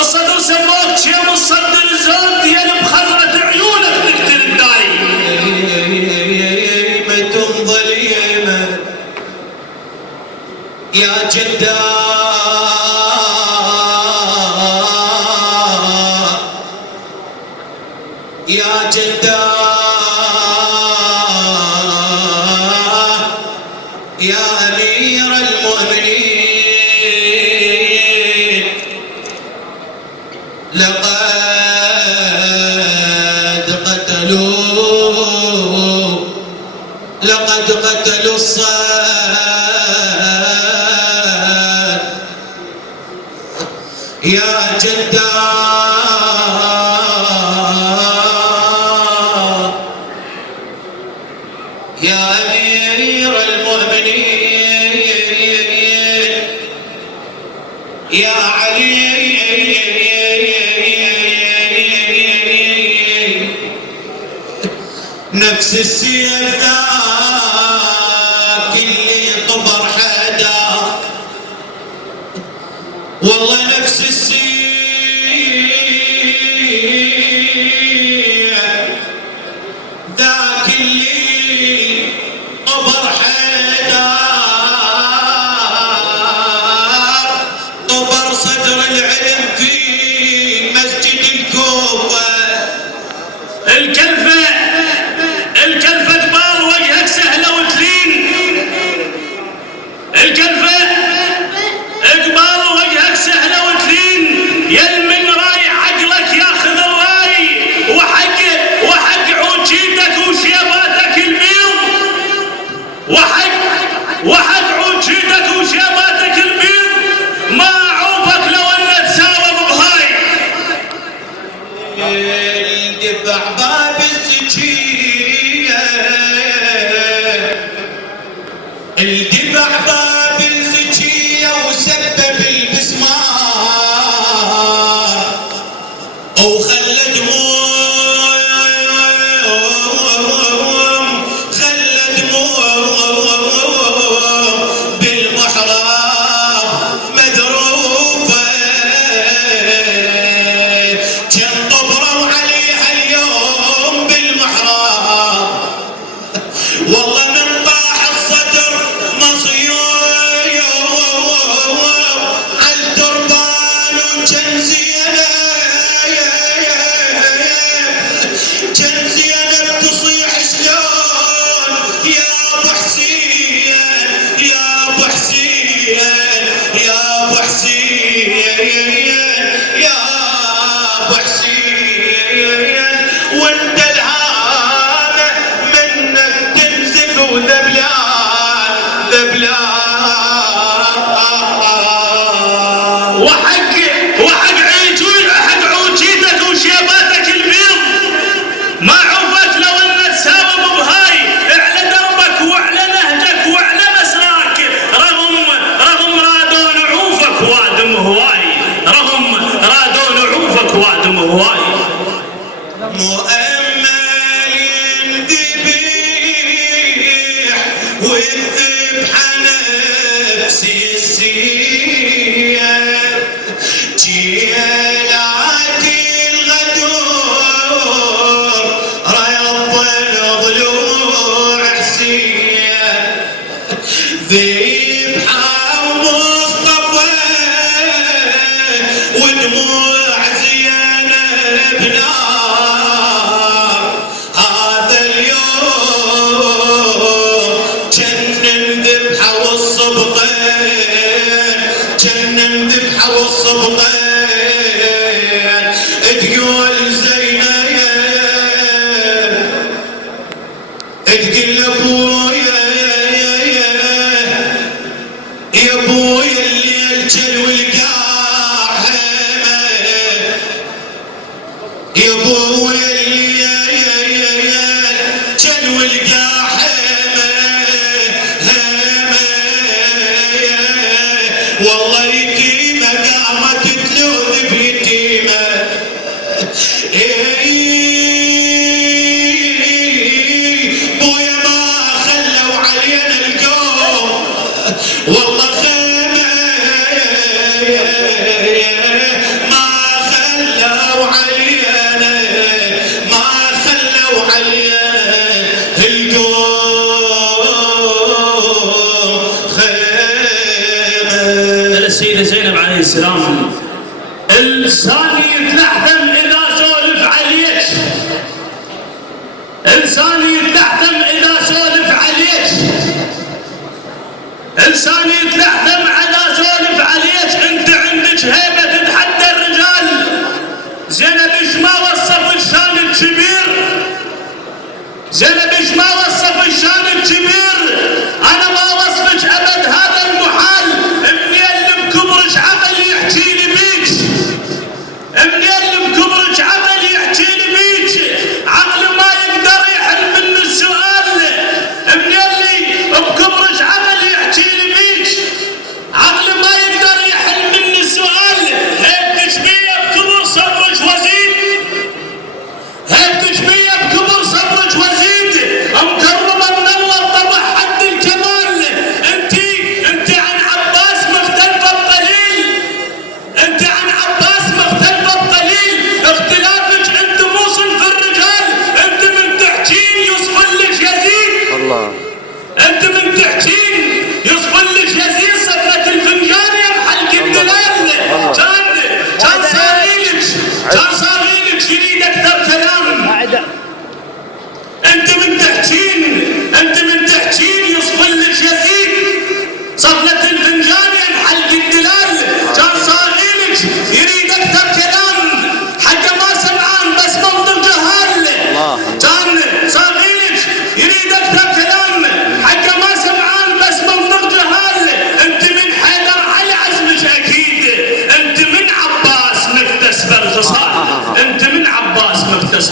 الصدر سموك شيم الصدر زود يا بخضرة عيونك تقتل الداي ظليمة يا جدا يا جدا يا أمير المؤمنين لقد قتلوا الصاد يا جدا يا أمير المؤمنين يا علي نفس السيف ذاك اللي طبر حدا والله نفس السيف ذاك اللي طبر حدا طبر صدر العلم في مسجد الكوفة الكلفة قبال وجهك سهلة وتلين الكلفة قبال وجهك سهلة وتلين يلمن راي عقلك ياخذ الراي وحق عوجيتك وشيباتك البيض وحق عوجيتك وشيباتك البيض ما عوفك لو ان تساوم بهاي الدفع باب الزكية الدفع باب الزكية وسبب البسمار وخلى دموم بالمحراب مذروفة كم طبروا عليها اليوم بالمحراب والله من طاح الصدر مصيوم عالتربان وكان زينب تصيح شلون يا ابو حسين يا ابو حسين يا ابو حسين يا ابو حسين وانت الهانه منك تمسك وذبلان وحق عوجيتك وشيباتك البيض ما عوفك لو ان تساوم بهاي اعلى دربك واعلى نهجك واعلى مسراك رغم رادون عوفك وادم هواي مؤمل ينذبيح والذبحة نفسي السير جيلاتي الغدور ريض الضلوع حسين ذبحة ومصطفى ودموع زينب نار هذا اليوم جنن ذبحة والصبطين تقول زينب تقول لابويا يا ابويا الليل جل والقاحمه يا ابويا الليل جل والقاحمه والله يتيمه قامت تلوذ بيتيمه بويا ما خلوا علينا القوم والله خيمه السيدة زينب عليه السلام الإنسان يتلحتم إذا سولف عليك، إنسان يتلحتم إذا سولف عليك، إنسان يتلحتم إذا سولف عليك. أنت عندك هيبة تتحدى الرجال. زينب إيش ما وصف الشان الكبير، زينب إيش ما وصف الشان الكبير. أنا ما وصفك أبد هذا المحال. منين بكبرك عقل يحكي لي بيك، منين بكبرك عقل يحكي لي بيك. عقل ما يقدر يحل من السؤال. منين بكبرك عقل يحكي لي بيك، عقل ما يقدر يحل من السؤال. هيبتك بيا بكبر صبرك وزيد، هيبتك بيا بكبر صبرك وزيد. مكرمة من الله طبع حد الكمال. انت عن عباس مختلفة بقليل، انت عن عباس مختلفة بقليل. اختلافك انت مو صنف الرجال. انت من تحكين يصفن لك يزيد، الله انت من تحكين يصفن لك يزيد. صفة الفنجان يمحل الدلال. كان صاغيلك، كان صاغيلك يريد اكثر كلام. انت من تحكين، انت من تحكين يصفن لك يزيد. صفة الفنجان يمحل الدلال. كان صاغيلك يريد اكثر